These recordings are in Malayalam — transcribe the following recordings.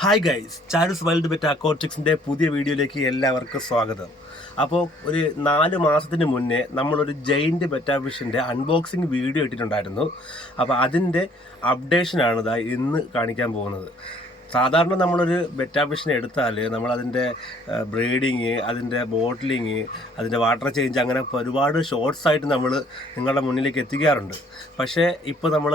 ഹായ് ഗൈസ്, ചാരുസ് വൈൽഡ് ബെറ്റ് അക്വാട്ടിക്സിൻ്റെ പുതിയ വീഡിയോയിലേക്ക് എല്ലാവർക്കും സ്വാഗതം. അപ്പോൾ ഒരു 4 മാസത്തിന് മുന്നേ നമ്മളൊരു ജെയിൻറ്റ് ബെറ്റാഫിഷിൻ്റെ അൺബോക്സിങ് വീഡിയോ ഇട്ടിട്ടുണ്ടായിരുന്നു. അപ്പോൾ അതിൻ്റെ അപ്ഡേഷനാണ് ഇന്ന് കാണിക്കാൻ പോകുന്നത്. സാധാരണ നമ്മളൊരു ബെറ്റാഫിഷിനെ എടുത്താൽ നമ്മളതിൻ്റെ ബ്രീഡിങ്, അതിൻ്റെ ബോട്ടിലിങ്, അതിൻ്റെ വാട്ടർ ചേഞ്ച്, അങ്ങനെ ഒരുപാട് ഷോർട്സ് ആയിട്ട് നമ്മൾ നിങ്ങളുടെ മുന്നിലേക്ക് എത്തിക്കാറുണ്ട്. പക്ഷേ ഇപ്പോൾ നമ്മൾ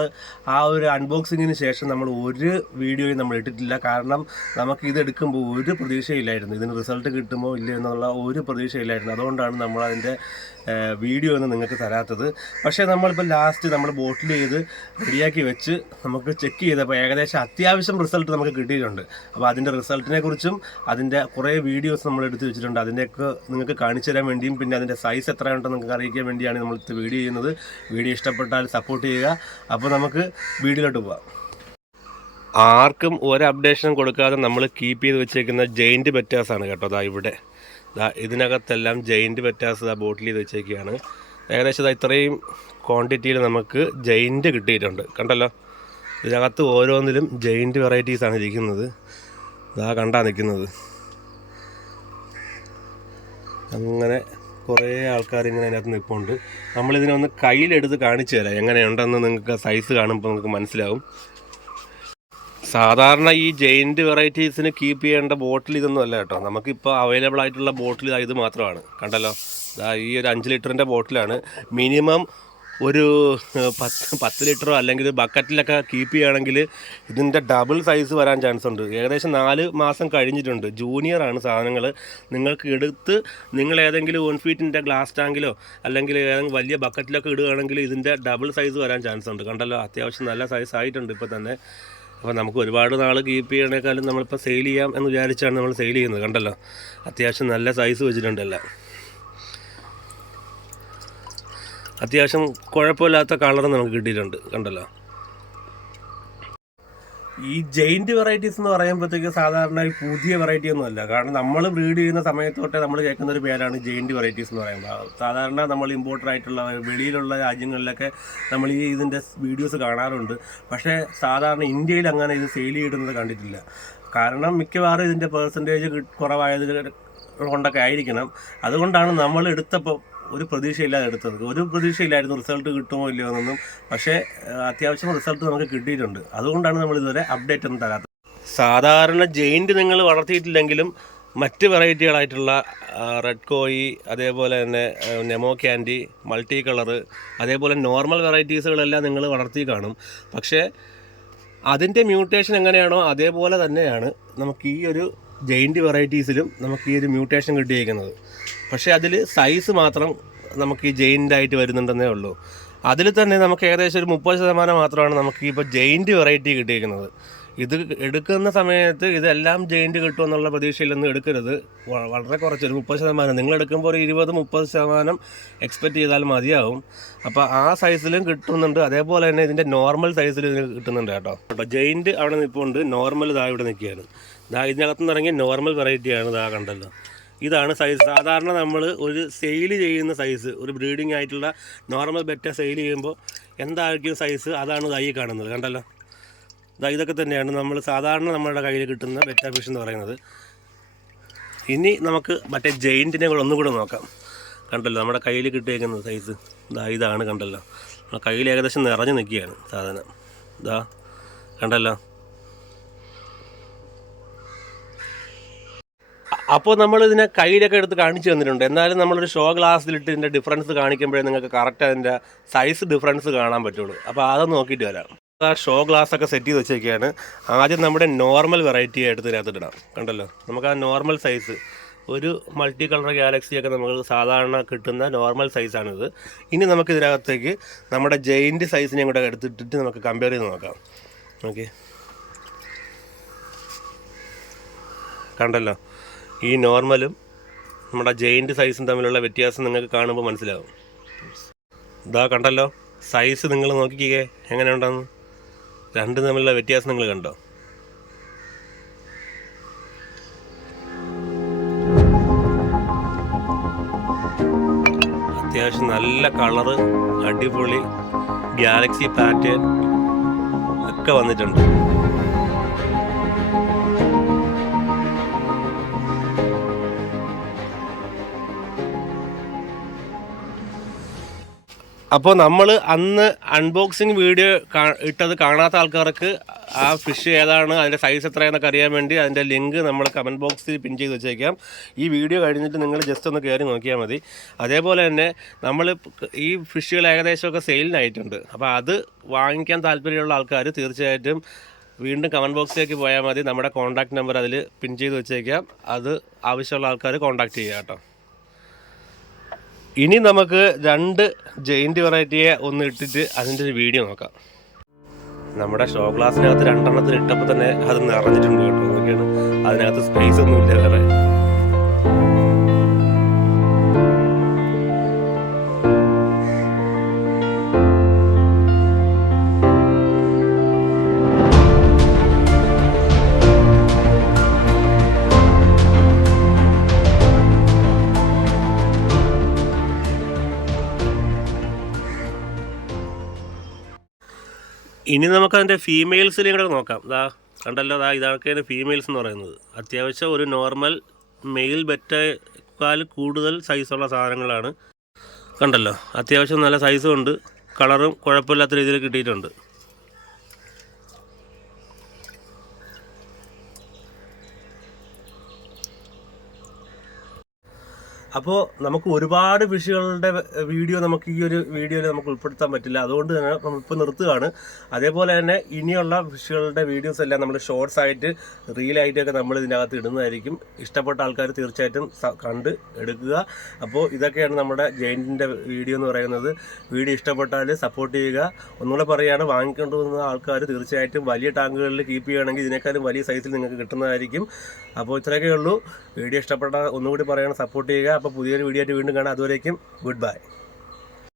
ആ ഒരു അൺബോക്സിങ്ങിന് ശേഷം നമ്മൾ ഒരു വീഡിയോയും നമ്മൾ ഇട്ടിട്ടില്ല. കാരണം നമുക്ക് ഇതെടുക്കുമ്പോൾ ഒരു പ്രതീക്ഷയില്ലായിരുന്നു, ഇതിന് റിസൾട്ട് കിട്ടുമോ ഇല്ലയോ എന്നുള്ള ഒരു പ്രതീക്ഷയില്ലായിരുന്നു. അതുകൊണ്ടാണ് നമ്മളതിൻ്റെ വീഡിയോ ഒന്നും നിങ്ങൾക്ക് തരാത്തത്. പക്ഷേ നമ്മളിപ്പോൾ ലാസ്റ്റ് നമ്മൾ ബോട്ടിൽ ചെയ്ത് റെഡിയാക്കി വെച്ച് നമുക്ക് ചെക്ക് ചെയ്തപ്പോൾ ഏകദേശം അത്യാവശ്യം റിസൾട്ട് നമുക്ക് കിട്ടിയിട്ടുണ്ട്. അപ്പോൾ അതിൻ്റെ റിസൾട്ടിനെ കുറിച്ചും അതിൻ്റെ കുറേ വീഡിയോസ് നമ്മൾ എടുത്ത് വെച്ചിട്ടുണ്ട്. അതിൻ്റെയൊക്കെ നിങ്ങൾക്ക് കാണിച്ചു തരാൻ വേണ്ടിയും പിന്നെ അതിൻ്റെ സൈസ് എത്ര ഉണ്ടെന്ന് നിങ്ങൾക്ക് അറിയിക്കാൻ വേണ്ടിയാണ് നമ്മൾ വീഡിയോ ചെയ്യുന്നത്. വീഡിയോ ഇഷ്ടപ്പെട്ടാൽ സപ്പോർട്ട് ചെയ്യുക. അപ്പോൾ നമുക്ക് വീഡിയോയിലോട്ട് പോകാം. ആർക്കും ഒരു അപ്ഡേഷനും കൊടുക്കാതെ നമ്മൾ കീപ്പ് ചെയ്ത് വെച്ചേക്കുന്ന ജെയിൻറ്റ് ബെറ്റാസാണ് കേട്ടോ. ഇവിടെ ഇതിനകത്തെല്ലാം ജെയിൻറ്റ് ബെറ്റാസ് ബോട്ടിൽ ചെയ്ത് വെച്ചേക്കുകയാണ്. ഏകദേശം ഇത്രയും ക്വാണ്ടിറ്റിയിൽ നമുക്ക് ജെയിൻറ്റ് കിട്ടിയിട്ടുണ്ട്. കണ്ടല്ലോ, ഇതിനകത്ത് ഓരോന്നിലും ജെയിൻറ്റ് വെറൈറ്റീസാണ് ഇരിക്കുന്നത്. കണ്ടാ നിൽക്കുന്നത്. അങ്ങനെ കുറേ ആൾക്കാർ ഇങ്ങനെ അതിനകത്ത് നിൽപ്പുണ്ട്. നമ്മളിതിനൊന്ന് കയ്യിലെടുത്ത് കാണിച്ചു തരാം എങ്ങനെയുണ്ടെന്ന്. നിങ്ങൾക്ക് സൈസ് കാണുമ്പോൾ നിങ്ങൾക്ക് മനസ്സിലാവും. സാധാരണ ഈ ജെയിൻറ്റ് വെറൈറ്റീസിന് കീപ്പ് ചെയ്യേണ്ട ബോട്ടിൽ ഇതൊന്നും അല്ല കേട്ടോ. നമുക്കിപ്പോൾ അവൈലബിൾ ആയിട്ടുള്ള ബോട്ടിൽ ഇത് മാത്രമാണ്. കണ്ടല്ലോ, ഈ ഒരു 5 ലിറ്ററിൻ്റെ ബോട്ടിലാണ്. മിനിമം ഒരു 10 ലിറ്ററോ അല്ലെങ്കിൽ ബക്കറ്റിലൊക്കെ കീപ്പ് ചെയ്യുകയാണെങ്കിൽ ഇതിൻ്റെ ഡബിൾ സൈസ് വരാൻ ചാൻസ് ഉണ്ട്. ഏകദേശം 4 മാസം കഴിഞ്ഞിട്ടുണ്ട്. ജൂനിയറാണ് സാധനങ്ങൾ. നിങ്ങൾക്ക് എടുത്ത് നിങ്ങൾ ഏതെങ്കിലും 1 ഫീറ്റിൻ്റെ ഗ്ലാസ് ടാങ്കിലോ അല്ലെങ്കിൽ ഏതെങ്കിലും വലിയ ബക്കറ്റിലൊക്കെ ഇടുകയാണെങ്കിൽ ഇതിൻ്റെ ഡബിൾ സൈസ് വരാൻ ചാൻസ് ഉണ്ട്. കണ്ടല്ലോ, അത്യാവശ്യം നല്ല സൈസ് ആയിട്ടുണ്ട് ഇപ്പോൾ തന്നെ. അപ്പോൾ നമുക്ക് ഒരുപാട് നാൾ കീപ്പ് ചെയ്യണേക്കാളും നമ്മളിപ്പോൾ സെയിൽ ചെയ്യാം എന്ന് വിചാരിച്ചാണ് നമ്മൾ സെയിൽ ചെയ്യുന്നത്. കണ്ടല്ലോ, അത്യാവശ്യം നല്ല സൈസ് വെച്ചിട്ടുണ്ടല്ലോ. അത്യാവശ്യം കുഴപ്പമില്ലാത്ത കളർ നമുക്ക് കിട്ടിയിട്ടുണ്ട്. കണ്ടല്ലോ, ഈ ജെയിൻറ്റ് വെറൈറ്റീസ് എന്ന് പറയുമ്പോഴത്തേക്ക് സാധാരണ പുതിയ വെറൈറ്റി ഒന്നും അല്ല. കാരണം നമ്മൾ ബ്രീഡ് ചെയ്യുന്ന സമയത്ത് തൊട്ടേ നമ്മൾ കേൾക്കുന്ന ഒരു പേരാണ് ജെയിൻറ്റ് വെറൈറ്റീസ് എന്ന് പറയുമ്പോൾ. സാധാരണ നമ്മൾ ഇമ്പോർട്ടഡ് ആയിട്ടുള്ള വെളിയിലുള്ള രാജ്യങ്ങളിലൊക്കെ നമ്മൾ ഇതിൻ്റെ വീഡിയോസ് കാണാറുണ്ട്. പക്ഷേ സാധാരണ ഇന്ത്യയിൽ അങ്ങനെ ഇത് സെയിൽ ചെയ്യുന്നത് കണ്ടിട്ടില്ല. കാരണം മിക്കവാറും ഇതിൻ്റെ പെർസെൻറ്റേജ് കുറവായത് കൊണ്ടൊക്കെ ആയിരിക്കണം. അതുകൊണ്ടാണ് നമ്മൾ എടുത്തപ്പോൾ ഒരു പ്രതീക്ഷയില്ലാതെ എടുത്തത്. ഒരു പ്രതീക്ഷയില്ലായിരുന്നു റിസൾട്ട് കിട്ടുമോ ഇല്ലയോ എന്നൊന്നും. പക്ഷേ അത്യാവശ്യം റിസൾട്ട് നമുക്ക് കിട്ടിയിട്ടുണ്ട്. അതുകൊണ്ടാണ് നമ്മൾ ഇതുവരെ അപ്ഡേറ്റ് ഒന്നും തരാത്തത്. സാധാരണ ജെയിൻറ്റ് നിങ്ങൾ വളർത്തിയിട്ടില്ലെങ്കിലും മറ്റ് വെറൈറ്റികളായിട്ടുള്ള റെഡ് കോയി, അതേപോലെ തന്നെ നെമോ ക്യാൻഡി, മൾട്ടി കളറ്, അതേപോലെ നോർമൽ വെറൈറ്റീസുകളെല്ലാം നിങ്ങൾ വളർത്തി കാണും. പക്ഷേ അതിൻ്റെ മ്യൂട്ടേഷൻ എങ്ങനെയാണോ അതേപോലെ തന്നെയാണ് നമുക്ക് ഈ ഒരു ജെയിൻറ്റ് വെറൈറ്റീസിലും നമുക്ക് ഈ ഒരു മ്യൂട്ടേഷൻ കിട്ടിയിരിക്കുന്നത്. പക്ഷേ അതിൽ സൈസ് മാത്രം നമുക്ക് ഈ ജെയിൻ്റായിട്ട് വരുന്നുണ്ടെന്നേ ഉള്ളൂ. അതിൽ തന്നെ നമുക്ക് ഏകദേശം ഒരു 30% മാത്രമാണ് നമുക്ക് ഇപ്പോൾ ജെയിൻറ്റ് വെറൈറ്റി കിട്ടിയിരിക്കുന്നത്. ഇത് എടുക്കുന്ന സമയത്ത് ഇതെല്ലാം ജെയിൻറ്റ് കിട്ടുമെന്നുള്ള പ്രതീക്ഷയിലൊന്നും എടുക്കരുത്. വളരെ കുറച്ചൊരു 30%, നിങ്ങൾ എടുക്കുമ്പോൾ ഒരു 20-30% എക്സ്പെക്റ്റ് ചെയ്താൽ മതിയാവും. അപ്പോൾ ആ സൈസിലും കിട്ടുന്നുണ്ട്. അതേപോലെ തന്നെ ഇതിൻ്റെ നോർമൽ സൈസിൽ ഇതിന് കിട്ടുന്നുണ്ട് കേട്ടോ. ജെയിൻറ്റ് അവിടെ നിൽപ്പുണ്ട്, നോർമൽ ഇവിടെ നിൽക്കുകയാണ്. ഇതിനകത്തുനിന്ന് ഇറങ്ങിയ നോർമൽ വെറൈറ്റിയാണ്. കണ്ടല്ലോ, ഇതാണ് സൈസ്. സാധാരണ നമ്മൾ ഒരു സെയിൽ ചെയ്യുന്ന സൈസ്, ഒരു ബ്രീഡിംഗ് ആയിട്ടുള്ള നോർമൽ ബെറ്റ സെയിൽ ചെയ്യുമ്പോൾ എന്തായിരിക്കും സൈസ്, അതാണ് ഈ കാണുന്നത്. കണ്ടല്ലോ, ഇതൊക്കെ തന്നെയാണ് നമ്മൾ സാധാരണ നമ്മളുടെ കയ്യിൽ കിട്ടുന്ന ബെറ്റ ഫിഷ് എന്ന് പറയുന്നത്. ഇനി നമുക്ക് മറ്റേ ജെയിൻറ്റിനെ ഒന്നും കൂടെ നോക്കാം. കണ്ടല്ലോ, നമ്മുടെ കയ്യിൽ കിട്ടിയേക്കുന്ന സൈസ് ഇതാണ്. കണ്ടല്ലോ, നമ്മുടെ കയ്യിൽ ഏകദേശം നിറഞ്ഞു നിൽക്കുകയാണ് സാധനം. കണ്ടല്ലോ. അപ്പോൾ നമ്മളിതിനെ കയ്യിലൊക്കെ എടുത്ത് കാണിച്ചു തന്നിട്ടുണ്ട്. എന്നാലും നമ്മളൊരു ഷോ ഗ്ലാസ്സിലിട്ട് ഇതിൻ്റെ ഡിഫറൻസ് കാണിക്കുമ്പോഴേ നിങ്ങൾക്ക് കറക്റ്റ് അതിൻ്റെ സൈസ് ഡിഫറൻസ് കാണാൻ പറ്റുള്ളൂ. അപ്പോൾ അതൊന്ന് നോക്കിയിട്ട് വരാം. ആ ഷോ ഗ്ലാസ്സൊക്കെ സെറ്റ് ചെയ്ത് വെച്ചേക്കാണ്. ആദ്യം നമ്മുടെ നോർമൽ വെറൈറ്റി എടുത്ത് ഇതിനകത്തിടാം. കണ്ടല്ലോ, നമുക്ക് ആ നോർമൽ സൈസ്, ഒരു മൾട്ടി കളർ ഗാലക്സിയൊക്കെ നമുക്ക് സാധാരണ കിട്ടുന്ന നോർമൽ സൈസാണിത്. ഇനി നമുക്ക് ഇതിനകത്തേക്ക് നമ്മുടെ ജെയിൻറ്റ് സൈസിനെയും കൂടെ എടുത്തിട്ടിട്ട് നമുക്ക് കമ്പയർ ചെയ്ത് നോക്കാം. ഓക്കെ, കണ്ടല്ലോ, ഈ നോർമലും നമ്മുടെ ജെയിൻറ്റ് സൈസും തമ്മിലുള്ള വ്യത്യാസം നിങ്ങൾക്ക് കാണുമ്പോൾ മനസ്സിലാവും. കണ്ടല്ലോ, സൈസ് നിങ്ങൾ നോക്കിക്കേ എങ്ങനെയുണ്ടെന്ന്. രണ്ടും തമ്മിലുള്ള വ്യത്യാസം നിങ്ങൾ കണ്ടോ? അത്യാവശ്യം നല്ല കളറ്, അടിപൊളി ഗാലക്സി പാറ്റേൺ ഒക്കെ വന്നിട്ടുണ്ട്. അപ്പോൾ നമ്മൾ അന്ന് അൺബോക്സിങ് വീഡിയോ ഇട്ടത് കാണാത്ത ആൾക്കാർക്ക് ആ ഫിഷ് ഏതാണ്, അതിൻ്റെ സൈസ് എത്രയാണെന്നൊക്കെ അറിയാൻ വേണ്ടി അതിൻ്റെ ലിങ്ക് നമ്മൾ കമൻറ്റ് ബോക്സിൽ പിൻ ചെയ്ത് വെച്ചേക്കാം. ഈ വീഡിയോ കഴിഞ്ഞിട്ട് നിങ്ങൾ ജസ്റ്റ് ഒന്ന് കയറി നോക്കിയാൽ മതി. അതേപോലെ തന്നെ നമ്മൾ ഈ ഫിഷുകൾ ഏകദേശമൊക്കെ സെയിലിനായിട്ടുണ്ട്. അപ്പോൾ അത് വാങ്ങിക്കാൻ താല്പര്യമുള്ള ആൾക്കാർ തീർച്ചയായിട്ടും വീണ്ടും കമൻറ്റ് ബോക്സിലേക്ക് പോയാൽ മതി. നമ്മുടെ കോൺടാക്റ്റ് നമ്പർ അതിൽ പിൻ ചെയ്ത് വെച്ചേക്കാം. അത് ആവശ്യമുള്ള ആൾക്കാർ കോൺടാക്റ്റ് ചെയ്യുക കേട്ടോ. ഇനി നമുക്ക് 2 ജെയിൻറ്റ് വെറൈറ്റിയെ ഒന്ന് ഇട്ടിട്ട് അതിൻ്റെ ഒരു വീഡിയോ നോക്കാം. നമ്മുടെ ഷോ ഗ്ലാസിനകത്ത് 2 എണ്ണത്തിന് ഇട്ടപ്പോൾ തന്നെ അത് നിറഞ്ഞിട്ടുണ്ട് കേട്ടോ. നോക്കിയാണ്, അതിനകത്ത് സ്പേസ് ഒന്നുമില്ല വേറെ. ഇനി നമുക്കതിൻ്റെ ഫീമെയിൽസിനെയും കൂടെ നോക്കാം. കണ്ടല്ലോ, ഇതൊക്കെയാണ് ഫീമെയിൽസ് എന്ന് പറയുന്നത്. അത്യാവശ്യം ഒരു നോർമൽ മെയിൽ ബെറ്റേക്കാൾ കൂടുതൽ സൈസുള്ള സാധനങ്ങളാണ്. കണ്ടല്ലോ, അത്യാവശ്യം നല്ല സൈസും ഉണ്ട്, കളറും കുഴപ്പമില്ലാത്ത രീതിയിൽ കിട്ടിയിട്ടുണ്ട്. അപ്പോൾ നമുക്ക് ഒരുപാട് ഫിഷുകളുടെ വീഡിയോ നമുക്ക് ഈ ഒരു വീഡിയോയിൽ നമുക്ക് ഉൾപ്പെടുത്താൻ പറ്റില്ല. അതുകൊണ്ട് തന്നെ നമ്മളിപ്പോൾ നിർത്തുകയാണ്. അതേപോലെ തന്നെ ഇനിയുള്ള ഫിഷുകളുടെ വീഡിയോസ് എല്ലാം നമ്മൾ ഷോർട്സ് ആയിട്ട് റീലായിട്ടൊക്കെ നമ്മൾ ഇതിനകത്ത് ഇടുന്നതായിരിക്കും. ഇഷ്ടപ്പെട്ട ആൾക്കാർ തീർച്ചയായിട്ടും കണ്ട് എടുക്കുക. അപ്പോൾ ഇതൊക്കെയാണ് നമ്മുടെ ജെയിൻറ്റിൻ്റെ വീഡിയോ എന്ന് പറയുന്നത്. വീഡിയോ ഇഷ്ടപ്പെട്ടാൽ സപ്പോർട്ട് ചെയ്യുക. ഒന്നുകൂടെ പറയുകയാണ്, വാങ്ങിക്കൊണ്ടുവന്ന ആൾക്കാർ തീർച്ചയായിട്ടും വലിയ ടാങ്കുകളിൽ കീപ്പ് ചെയ്യുകയാണെങ്കിൽ ഇതിനേക്കാളും വലിയ സൈസിൽ നിങ്ങൾക്ക് കിട്ടുന്നതായിരിക്കും. അപ്പോൾ ഇത്രയൊക്കെ ഉള്ളൂ. വീഡിയോ ഇഷ്ടപ്പെട്ടാൽ ഒന്നുകൂടി പറയുകയാണ്, സപ്പോർട്ട് ചെയ്യുക. അപ്പോൾ പുതിയൊരു വീഡിയോ ആയിട്ട് വീണ്ടും കാണാം. അതുവരേക്കും ഗുഡ് ബൈ.